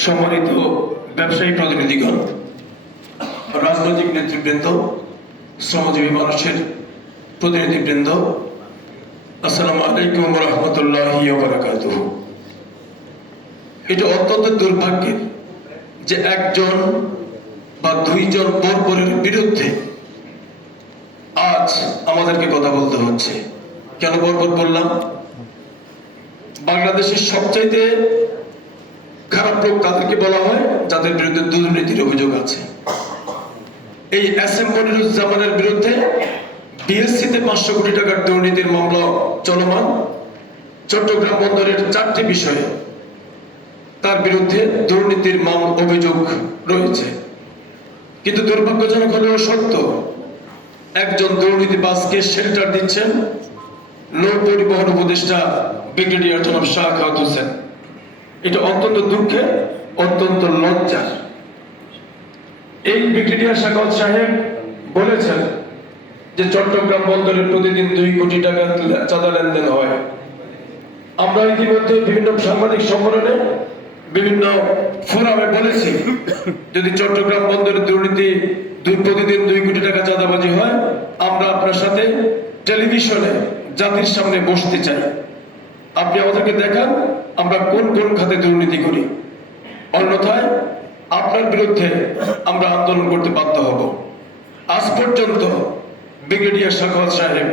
সম্মানিত ব্যবসায়ী প্রতিনিধিগণ, রাজনৈতিক নেতৃবৃন্দ, শ্রমজীবী মানুষের প্রতিনিধিবৃন্দ, আসসালামু আলাইকুম ওয়া রাহমাতুল্লাহি ওয়া বারাকাতুহু। এটা অত্যন্ত দুর্ভাগ্যের যে একজন বা দুইজন বর্বরের বিরুদ্ধে আজ আমাদেরকে কথা বলতে হচ্ছে। কেন বর্বর বললাম? বাংলাদেশের সবচাইতে খারাপ লোক তাদেরকে বলা হয় যাদের বিরুদ্ধে দুর্নীতির অভিযোগ আছে। এই এস.এম. মনিরুজ্জামানের বিরুদ্ধে বিএসসিতে 500 কোটি টাকার দুর্নীতির মামলা চলমান। চট্টগ্রাম বন্দরের 4টি বিষয়ে তার বিরুদ্ধে দুর্নীতির অভিযোগ রয়েছে। কিন্তু দুর্ভাগ্যজনক হলেও সত্য, একজন দুর্নীতিবাজকে শেল্টার দিচ্ছেন নৌ পরিবহন উপদেষ্টা ব্রিগেডিয়ার জনাব শাখাওয়াত হোসেন। এটা অত্যন্ত দুঃখের, অত্যন্ত লজ্জার। এই ব্রিগেডিয়ার শাখাওয়াত সাহেব বলেছেন যে চট্টগ্রাম বন্দরে প্রতিদিন 2 কোটি টাকা চাঁদা লেনদেন হয়। আমরা ইতিমধ্যে বিভিন্ন সাংবাদিক সম্মেলনে, বিভিন্ন ফোরামে বলেছি, যদি চট্টগ্রাম বন্দরে দুর্নীতি প্রতিদিন 2 কোটি টাকা চাঁদাবাজি হয়, আমরা আপনার সাথে টেলিভিশনে জাতির সামনে বসতে চাই। আপনি আমাদেরকে দেখান আমরা কোন কোন খাতে দুর্নীতি করি, অন্যথায় আপনার বিরুদ্ধে আমরা আন্দোলন করতে বাধ্য হব। আজ পর্যন্ত ব্রিগেডিয়ার শাখাওয়াত সাহেব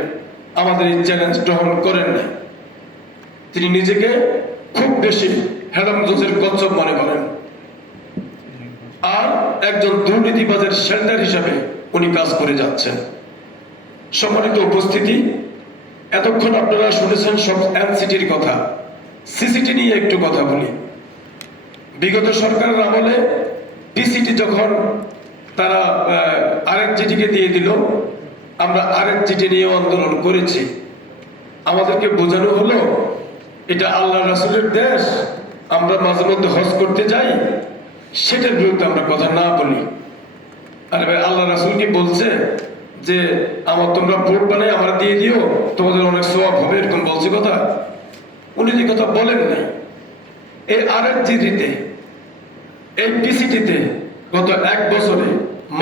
আমাদের এই চ্যালেঞ্জ গ্রহণ করেন না। তিনি নিজেকে খুব বেশি হেরামগঞ্জের কচ্ছপ মনে করেন, আর একজন দুর্নীতিবাজের শেল্টার হিসাবে উনি কাজ করে যাচ্ছেন। সম্মানিত উপস্থিতি, এতক্ষণ আপনারা শুনেছেন সব এনসিটির কথা। সিসিটি নিয়ে একটু কথা বলি। বিগত সরকারের আমলে পিসিটি যখন তারা আরেক চিঠিকে দিয়ে দিল, আমরা আরেক চিঠি নিয়ে আন্দোলন করেছি। আমাদেরকে বোঝানো হলো এটা আল্লাহ রাসূলের দেশ, আমরা মাঝে মধ্যে হজ করতে যাই, সেটার বিরুদ্ধে আমরা কথা না বলি। আরে ভাই, আল্লাহ রাসূল কি বলছে যে তোমরা ভোট বানাই আমার দিয়ে দিও, তোমাদের অনেক সওয়াব হবে, এরকম বলছে কথা? উনি যে কথা বলেন নাই। এই আরেক চিঠিতে, এই পিসিটিতে গত 1 বছরে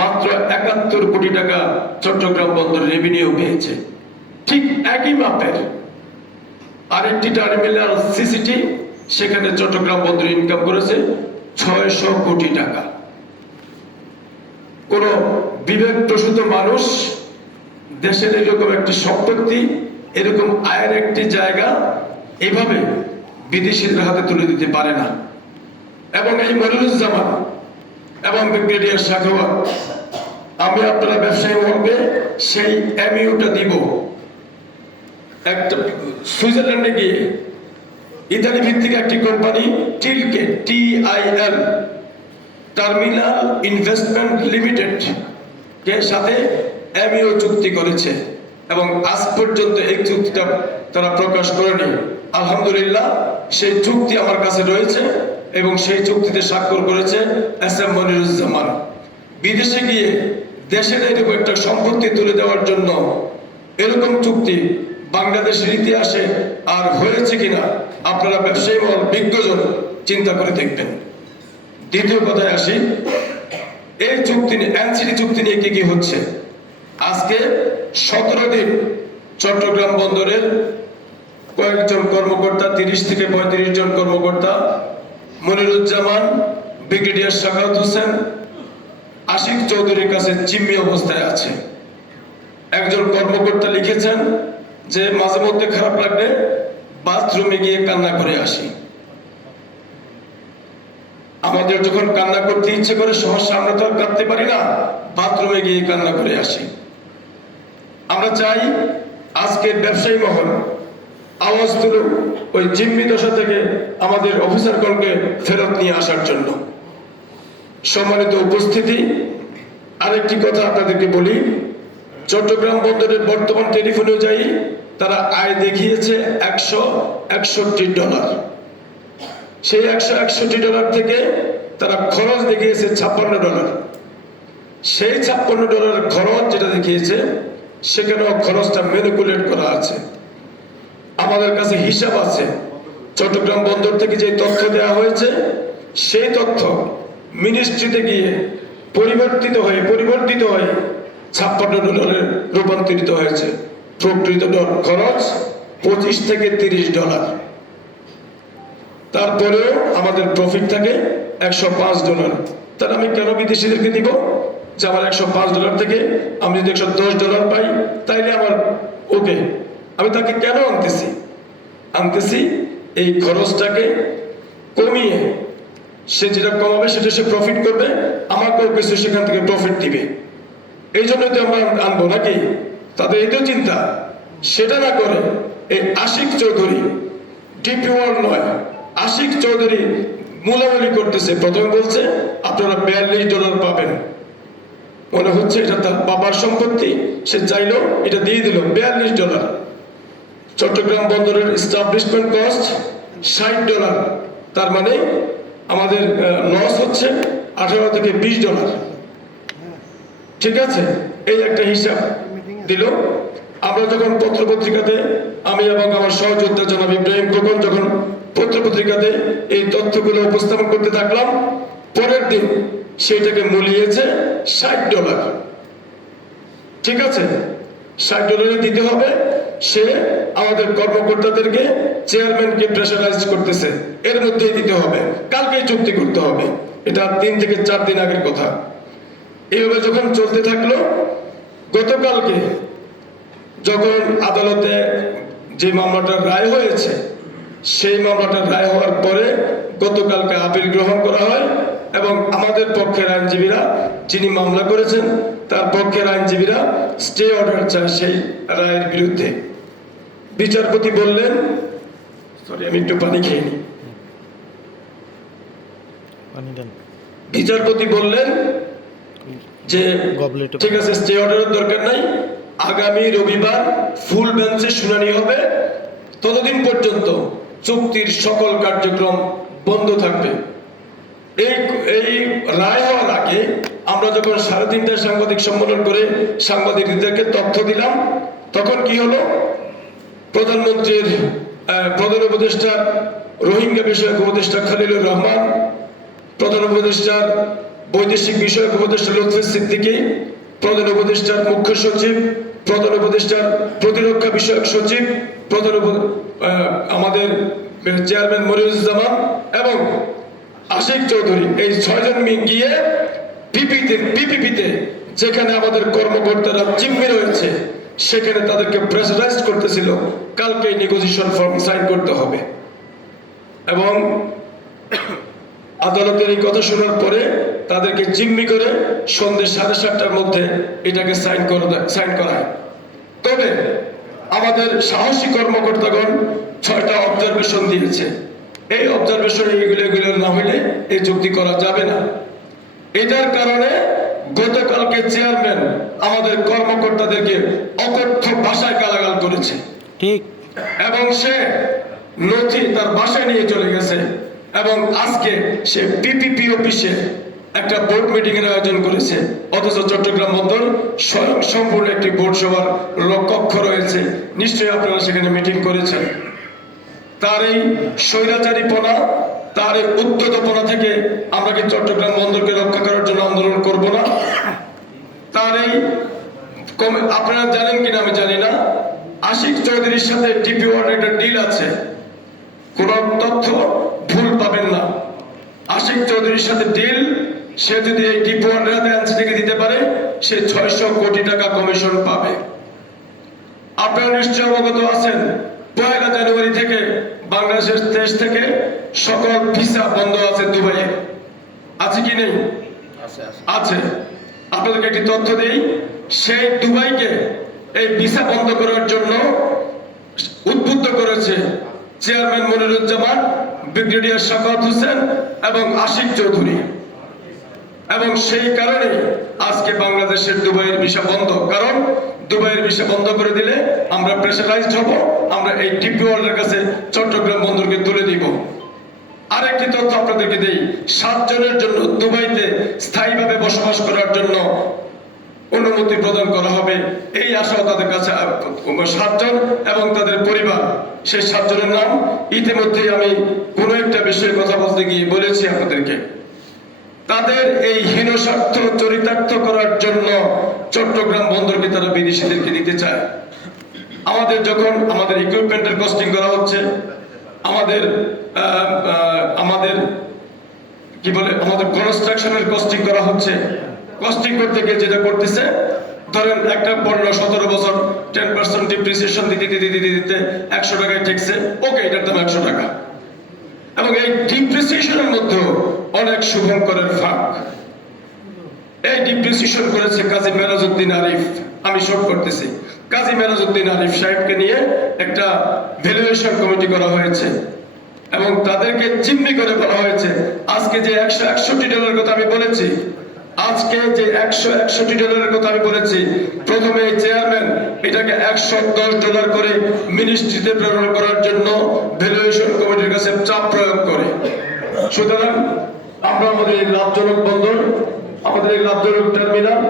মাত্র 71 কোটি টাকা চট্টগ্রাম বন্দর রেভিনিউ পেয়েছে। ঠিক একই মাপের আরেকটি টার্মিনাল সিসিটি, সেখানে চট্টগ্রাম বন্দর ইনকাম করেছে 600 কোটি টাকা। কোন বিবেকপ্রসূত মানুষ দেশের এরকম একটি সম্পত্তি, এরকম আয়ের একটি জায়গা এইভাবে বিদেশিদের হাতে তুলে দিতে পারে না। এবং এই মনিরুজ্জামান এবং ব্রিগেডিয়ার শাখাওয়াত, আমি আপনারা ব্যবসায়ী মহলকে সেই এমইউটা দিব। একটা সুইজারল্যান্ডে গিয়ে ইতালি ভিত্তিক একটি কোম্পানি টিলকে, TIL, টার্মিনাল ইনভেস্টমেন্ট লিমিটেড কে সাথে এমইউ চুক্তি করেছে এবং আজ পর্যন্ত এই চুক্তিটা তারা প্রকাশ করেনি। আলহামদুলিল্লাহ, সেই চুক্তি আমার কাছে রয়েছে এবং সেই চুক্তিতে স্বাক্ষর করেছে এস.এম. মনিরুজ্জামান। বিদেশে গিয়ে দেশের এরকম একটা সম্পত্তি তুলে দেওয়ার জন্য এরকম চুক্তি বাংলাদেশের ইতিহাসে আর হয়েছে কিনা আপনারা ব্যবসায়ী মহল, বিজ্ঞজন চিন্তা করে দেখবেন। দ্বিতীয় কথায় আসি, এই চুক্তি নিয়ে, এনসিটি চুক্তি নিয়ে কি হচ্ছে। আজকে 17 দিন চট্টগ্রাম বন্দরের কয়েকজন কর্মকর্তা, 30 থেকে 35 জন কর্মকর্তা, মনিরুজ্জামান, ব্রিগেডিয়ার শাখাওয়াত হোসেন, আশিক চৌধুরীর কাছে জিম্মি অবস্থায় আছে। একজন কর্মকর্তা লিখেছেন যে মাঝে মধ্যে খারাপ লাগলে বাথরুমে গিয়ে কান্না করে আসি। আমাদের যখন কান্না করতে ইচ্ছে করে, সমস্যা আমরা তো আর কাঁদতে পারি না, বাথরুমে গিয়ে কান্না করে আসি। আমরা চাই আজকের ব্যবসায়ী মহল আওয়াজ তুলুক ওই জিম্মি দশা থেকে আমাদের অফিসারগণকে ফেরত নিয়ে আসার জন্য। সম্মানিত উপস্থিতি, আরেকটি কথা আপনাদেরকে বলি, চট্টগ্রাম বন্দরের বর্তমান টেলিফোন অনুযায়ী তারা আয় দেখিয়েছে $161। সেই $161 থেকে তারা খরচ দেখিয়েছে $56। সেই $56 খরচ যেটা দেখিয়েছে, সেখানেও খরচটা ম্যানিপুলেট করা আছে। আমাদের কাছে হিসাব আছে, চট্টগ্রাম বন্দর থেকে যে তথ্য দেওয়া হয়েছে সেই তথ্য মিনিস্ট্রিতে গিয়ে পরিবর্তিত হয়ে $56 রূপান্তরিত হয়েছে। প্রকৃত খরচ $25 থেকে $30। তারপরেও আমাদের প্রফিট থাকে $105। তাহলে আমি কেন বিদেশিদেরকে দিব? যে আমার $105 থেকে আমি যদি $110 পাই তাইলে আমার ওকে। আমি তাকে কেন আনতেছি এই খরচটাকে কমিয়ে, সে যেটা কমাবে সেটা সে প্রফিট করবে, আমাকেও কিছু সেখান থেকে প্রফিট দিবে। এই জন্য তো আমরা আনবো নাকি? তাদের এই তো চিন্তা। সেটা না করে এই আশিক চৌধুরী, ডিপি ওয়ার্ল্ড নয়, আশিক চৌধুরী মূলামূলি করতেছে। প্রথমে বলছে আপনারা $42 পাবেন, মনে হচ্ছে এটা তার বাবার সম্পত্তি, সে চাইলো এটা দিয়ে দিল $42। চট্টগ্রাম বন্দরের এস্টাবলিশমেন্ট কস্ট $60, তার মানে আমাদের লস হচ্ছে $18 থেকে $20। ঠিক আছে, এই একটা হিসাব দিল। আমরা যখন পত্রপত্রিকাতে, আমি এবং আমার সহযোদ্ধা জনাব ইব্রাহিম খোকন যখন পত্রপত্রিকাতে এই তথ্যগুলো উপস্থাপন করতে থাকলাম, পরের দিন সেইটাকে মূলিয়েছে $60। ঠিক আছে, $60 দিতে হবে। সে আমাদের কর্মকর্তাদেরকে, চেয়ারম্যানকে প্রেসারাইজ করতেছে, এর মধ্যেই দিতে হবে, কালকেই চুক্তি করতে হবে। এটা 3 থেকে 4 দিন আগের কথা। এইভাবে যখন চলতে থাকলো, গতকালকে যখন আদালতে যে মামলাটার রায় হয়েছে, সেই মামলাটার রায় হওয়ার পরে গতকালকে আপিল গ্রহণ করা হয় এবং আমাদের পক্ষের আইনজীবীরা, যিনি মামলা করেছেন তার পক্ষের আইনজীবীরা স্টে অর্ডার চায় সেই রায়ের বিরুদ্ধে। বিচারপতি বললেন, আমি একটু পানি খেয়ে নিই। বিচারপতি বললেন যে ঠিক আছে, স্টে অর্ডারের দরকার নাই, আগামী রবিবার ফুল বেঞ্চে শুনানি হবে, ততদিন পর্যন্ত চুক্তির সকল কার্যক্রম বন্ধ থাকবে। এই রায় হওয়ার আগে আমরা যখন 3:30টায় সাংবাদিক সম্মেলন করে সাংবাদিকদেরকে তথ্য দিলাম, তখন কি হলো? প্রধানমন্ত্রীর প্রধান উপদেষ্টা, রোহিঙ্গা বিষয়ক উপদেষ্টা খলিলুর রহমান, প্রধান উপদেষ্টার বৈদেশিক বিষয়ক উপদেষ্টা লুৎফি সিদ্দিকী, প্রধান উপদেষ্টার মুখ্য সচিব, প্রধান উপদেষ্টার প্রতিরক্ষা বিষয়ক সচিব, আমাদের চেয়ারম্যান মনিরুজ্জামান এবং আশিক চৌধুরী, এই 6 জন গিয়ে পিপিপিতে যেখানে আমাদের কর্মকর্তারা জিম্মি রয়েছে সেখানে তাদেরকে প্রেসারাইজ করতেছিল, কালকে নেগোসিয়েশন ফর্ম সাইন করতে হবে। এবং আদালতের এই কথা শোনার পরে তাদেরকে জিম্মি করে সন্ধ্যে 7:30টার মধ্যে এটাকে সাইন করায়। তবে আমাদের সাহসী কর্মকর্তাগণ 6টা অবজারভেশন দিয়েছে। এই অবজারভেশন এগুলো না হলে এই চুক্তি করা যাবে না। এটার কারণে গতকালকে চেয়ারম্যান আমাদের কর্মকর্তাদেরকে অকথ্য ভাষায় গালাগাল করেছে, ঠিক, এবং সে নথি তার বাসায় নিয়ে চলে গেছে। এবং আজকে সে পিপিপি অফিসে একটা বোর্ড মিটিং এর আয়োজন করেছে, অথচ চট্টগ্রাম বন্দর স্বয়ং সম্পূর্ণ একটি বোর্ড সভার কক্ষ রয়েছে। নিশ্চয়ই আপনারা সেখানে মিটিং করেছেন। তার এই স্বৈরাচারীপনা, তার এই উদ্যতপনা থেকে আমরা কি চট্টগ্রাম বন্দরকে রক্ষা করার জন্য আন্দোলন করব না? তার এই, আপনারা জানেন কিনা আমি জানি না, আশিক চৌধুরীর সাথে ডিপি ওয়ার্ল্ড একটা ডিল আছে। কোন তথ্য ভুল পাবেন না। আশিক চৌধুরীর সাথে ডিল, সে যদি এই ডিপি ওয়ার্ল্ডের হাতে এনসিটিকে দিতে পারে, সে 600 কোটি টাকা কমিশন পাবে। আপনারা নিশ্চয় অবগত আছেন, 1 জানুয়ারি থেকে বাংলাদেশের দেশ থেকে সকল ভিসা বন্ধ আছে দুবাইয়ে। আছে কি নেই? আছে। আপনাদেরকে একটি তথ্য দেই, সেই দুবাইকে এই ভিসা বন্ধ করার জন্য উদ্বুদ্ধ করেছে চেয়ারম্যান মনিরুজ্জামান, ব্রিগেডিয়ার শাফাত হোসেন এবং আশিক চৌধুরী। এবং সেই কারণে আজকে বাংলাদেশের দুবাইয়ের ভিসা বন্ধ। কারণ দুবাইয়ের ভিসা বন্ধ করে দিলে আমরা প্রেসারাইজড হব, আমরা এই ডিপি ওয়ার্ল্ডের কাছে চট্টগ্রাম বন্দরকে তুলে দিব। আরেকটি তথ্য আপনাদেরকে দেই, 7 জনের জন্য দুবাইতে স্থায়ীভাবে বসবাস করার জন্য অনুমতি প্রদান করা হবে, এই আশাও তাদের কাছে 7 জন এবং তাদের পরিবার। সেই 7 জনের নাম ইতিমধ্যেই আমি কোনো একটা বিষয়ে কথা বলতে গিয়ে বলেছি আপনাদেরকে। তাদের এই হীন স্বার্থ চরিতার্থ করার জন্য চট্টগ্রাম বন্দরকে তারা বিদেশিদেরকে দিতে চায়। আমাদের যখন আমাদের ইকুইপমেন্টের কস্টিং করা হচ্ছে, আমাদের কি বলে আমাদের কনস্ট্রাকশনের কস্টিং করা হচ্ছে, কস্টিং করতে গিয়ে যেটা করতেছে, ধরেন একটা পণ্য 17 বছর 10% ডিপ্রিসিয়েশন দিতে 100 টাকায় ঠেকছে, ওকে এটার দাম 100 টাকা। এবং এই ডিপ্রিসিয়েশনের মধ্যে অনেক শুভঙ্করের ফাঁক। এই ডিপ্রিসিয়েশন করেছে কাজী মেরাজউদ্দিন আরিফ। আমি শোক করতেছি, কাজী মেরাজউদ্দিন আরিফ সাহেবকে নিয়ে একটা ভ্যালুয়েশন কমিটি করা হয়েছে এবং তাদেরকে জিম্মি করে বলা হয়েছে আজকে যে $161 কথা আমি বলেছি, আজকে যে $161 কথা আমি বলেছি, প্রথমে চেয়ারম্যান এটাকে $110 করে মিনিস্ট্রিতে প্রেরণ করার জন্য ভ্যালুয়েশন কমিটির কাছে চাপ প্রয়োগ করে। সুতরাং আমরা আমাদের এই লাভজনক বন্দর, আমাদের এই লাভজনক টার্মিনাল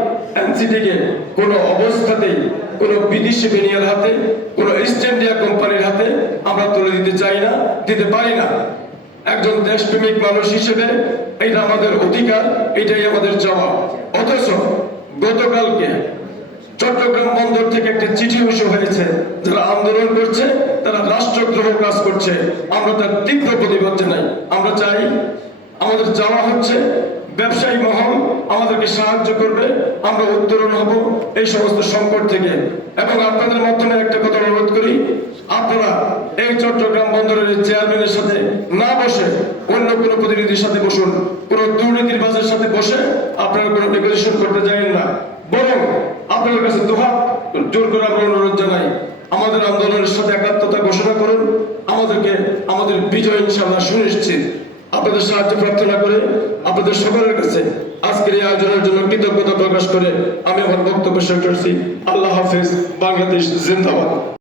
এনসিটিকে কোনো অবস্থাতেই কোনো বিদেশি বেনিয়ার হাতে, কোনো ইস্ট ইন্ডিয়া কোম্পানির হাতে আমরা তুলে দিতে চাই না, দিতে পারি না। একজন দেশপ্রেমিক মানুষ হিসেবে এটা আমাদের অধিকার, এটাই আমাদের চাওয়া। অথচ গতকালকে চট্টগ্রাম বন্দর থেকে একটা চিঠি ইস্যু হয়েছে, যারা আন্দোলন করছে তারা রাষ্ট্রদ্রোহ কাজ করছে। আমরা তার তীব্র প্রতিবাদ জানাই। আমরা চাই, আমাদের চাওয়া হচ্ছে ব্যবসায়ী মহল আমাদেরকে সাহায্য করবে, আমরা উত্তরণ হব এই সমস্ত সংকট থেকে। এবং আপনাদের মাধ্যমে একটা কথা অনুরোধ করি, আপনারা এই চট্টগ্রাম বন্দরের চেয়ারম্যানের সাথে না বসে অন্য কোনো প্রতিনিধির সাথে বসুন। কোনো দুর্নীতির বাজের সাথে বসে আপনারা কোনো নেগোসিয়েশন করতে যাবেন না, বরং আপনাদের কাছে দুহাত জোর করে আমরা অনুরোধ জানাই, আমাদের আন্দোলনের সাথে একাত্মতা ঘোষণা করুন। আমাদের বিজয় ইনশাআল্লাহ সুনিশ্চিত। আপনাদের সাহায্য প্রার্থনা করে আপনাদের সকলের কাছে আজকের এই আয়োজনের জন্য কৃতজ্ঞতা প্রকাশ করে আমি আমার বক্তব্য শেষ করছি। আল্লাহ হাফেজ। বাংলাদেশ জিন্দাবাদ।